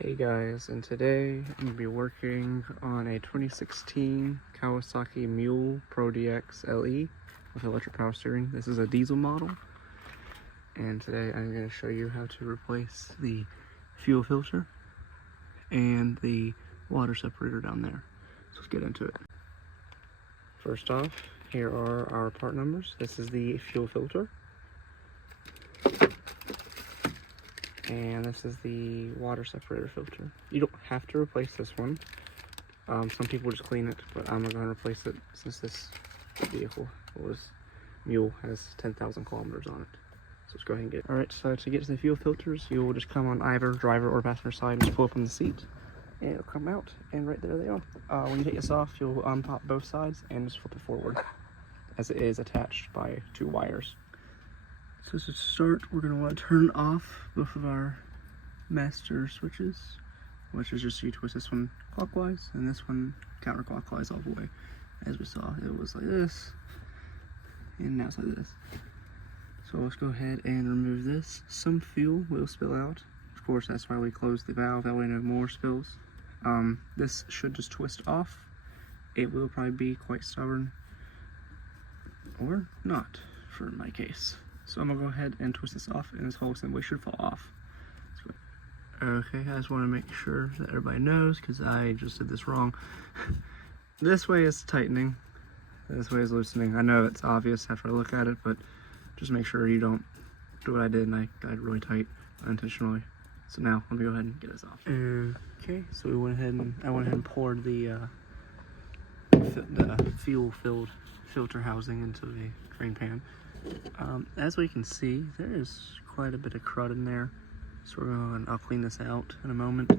Hey guys, and today I'm going to be working on a 2016 Kawasaki Mule Pro DX LE with electric power steering. This is a diesel model, and today I'm going to show you how to replace the fuel filter and the water separator down there. So let's get into it. First off, here are our part numbers. This is the fuel filter. And this is the water separator filter. You don't have to replace this one. Some people just clean it, but I'm going to replace it since this Mule has 10,000 kilometers on it. So let's go ahead and get it. Alright, so to get to the fuel filters, you will just come on either driver or passenger side and just pull up on the seat. And it'll come out, and right there they are. When you take this off, you'll unpop both sides and just flip it forward, as it is attached by 2 wires. So to start, we're going to want to turn off both of our master switches, which is just you twist this one clockwise and this one counterclockwise all the way. As we saw, it was like this, and now it's like this. So let's go ahead and remove this. Some fuel will spill out. Of course, that's why we close the valve, that way no more spills. This should just twist off. It will probably be quite stubborn, or not, for my case. So I'm going to go ahead and twist this off, and this whole assembly should fall off. Okay, I just want to make sure that everybody knows, because I just did this wrong. This way is tightening, this way is loosening. I know it's obvious after I look at it, but just make sure you don't do what I did, and I got it really tight unintentionally. So now, let me go ahead and get this off. Okay, so I went ahead and poured the fuel-filled filter housing into the drain pan. As we can see, there is quite a bit of crud in there, so I'll clean this out in a moment.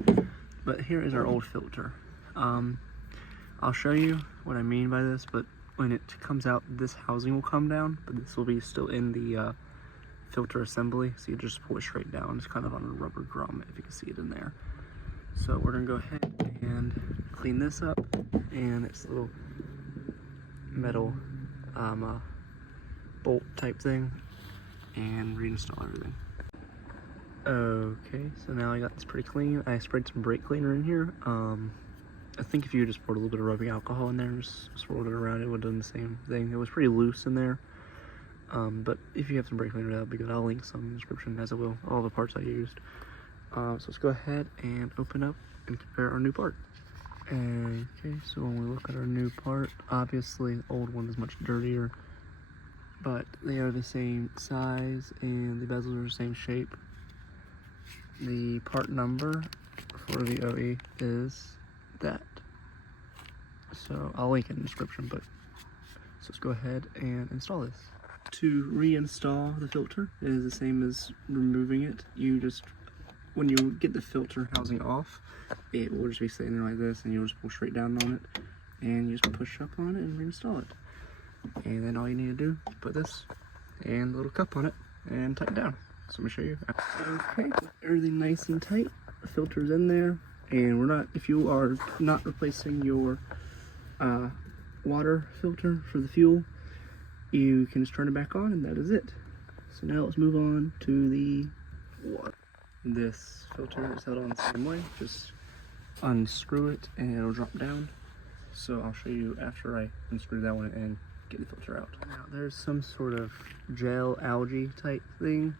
But here is our old filter. I'll show you what I mean by this, but when it comes out, this housing will come down, but this will be still in the filter assembly, so you just pull it straight down. It's kind of on a rubber grommet, if you can see it in there. So we're going to go ahead and clean this up, and it's a little metal bolt type thing, and reinstall everything. Okay, so now I got this pretty clean. I sprayed some brake cleaner in here. I think if you just poured a little bit of rubbing alcohol in there and just swirled it around, it would have done the same thing. It was pretty loose in there, but if you have some brake cleaner, that would be good. I'll link some in the description, as I will all the parts I used. So let's go ahead and open up and compare our new part. Okay, so when we look at our new part, obviously the old one is much dirtier, but they are the same size and the bezels are the same shape. The part number for the OE is that. So I'll link it in the description, but so let's go ahead and install this. To reinstall the filter, it is the same as removing it. You just, when you get the filter housing off, it will just be sitting there like this, and you'll just pull straight down on it, and you just push up on it and reinstall it. And then all you need to do is put this and a little cup on it and tighten down. So let me show you. Okay, everything nice and tight. The filter's in there, and we're not. If you are not replacing your water filter for the fuel, you can just turn it back on, and that is it. So now let's move on to the water. This filter is held on the same way. Just unscrew it, and it'll drop down. So I'll show you after I unscrew that one and get the filter out. Now there's some sort of gel algae type thing.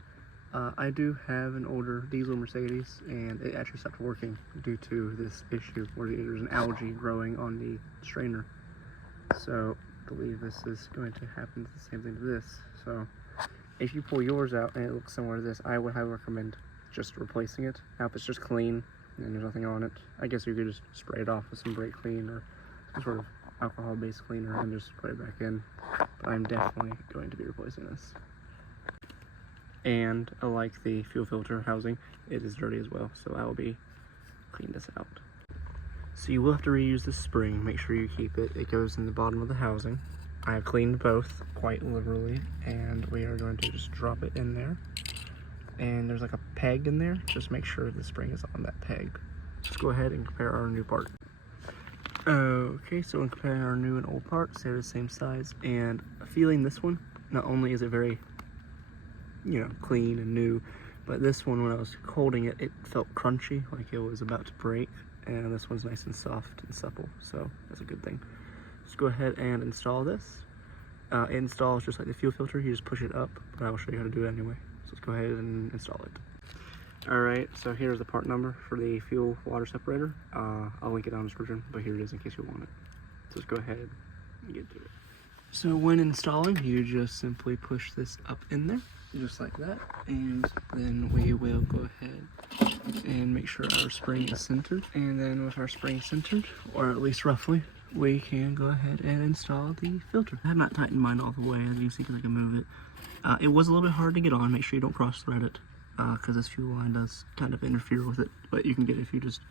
I do have an older diesel Mercedes, and it actually stopped working due to this issue where there's an algae growing on the strainer. So I believe this is going to happen to the same thing to this. So if you pull yours out and it looks similar to this, I would highly recommend just replacing it. Now if it's just clean and there's nothing on it, I guess you could just spray it off with some brake clean or some sort of alcohol-based cleaner and just put it back in. But I'm definitely going to be replacing this. And like the fuel filter housing, it is dirty as well, so I will be cleaning this out. So you will have to reuse this spring. Make sure you keep it. It goes in the bottom of the housing. I have cleaned both quite literally, and we are going to just drop it in there. And there's like a peg in there. Just make sure the spring is on that peg. Let's go ahead and compare our new part. Okay, so when comparing our new and old parts, they're the same size, and feeling this one, not only is it very, clean and new, But this one, when I was holding it, it felt crunchy, like it was about to break. And this one's nice and soft and supple, so that's a good thing. Just go ahead and install this. It installs just like the fuel filter, you just push it up, but I will show you how to do it anyway. So let's go ahead and install it. Alright, so here's the part number for the fuel water separator. I'll link it down in the description, but here it is in case you want it. So let's go ahead and get to it. So when installing, you just simply push this up in there, just like that, and then we will go ahead and make sure our spring is centered. And then with our spring centered, or at least roughly, we can go ahead and install the filter. I have not tightened mine all the way, as you can see, because I can move it. It was a little bit hard to get on. Make sure you don't cross thread it, because this fuel line does kind of interfere with it, but you can get it if you just,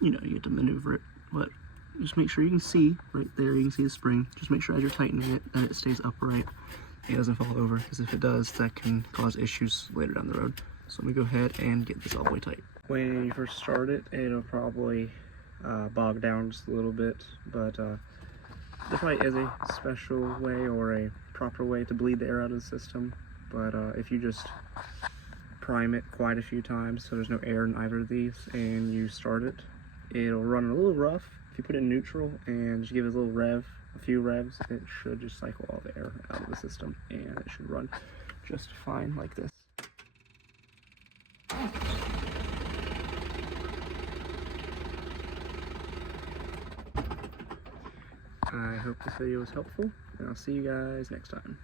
you know, you get to maneuver it. But just make sure you can see right there, you can see the spring. Just make sure as you're tightening it that it stays upright, it doesn't fall over, because if it does, that can cause issues later down the road. So let me go ahead and get this all the way tight. When you first start it, it'll probably bog down just a little bit, but there probably is a special way or a proper way to bleed the air out of the system. But if you just prime it quite a few times so there's no air in either of these and you start it, it'll run a little rough. If you put it in neutral and just give it a little rev, a few revs, it should just cycle all the air out of the system and it should run just fine like this. I hope this video was helpful, and I'll see you guys next time.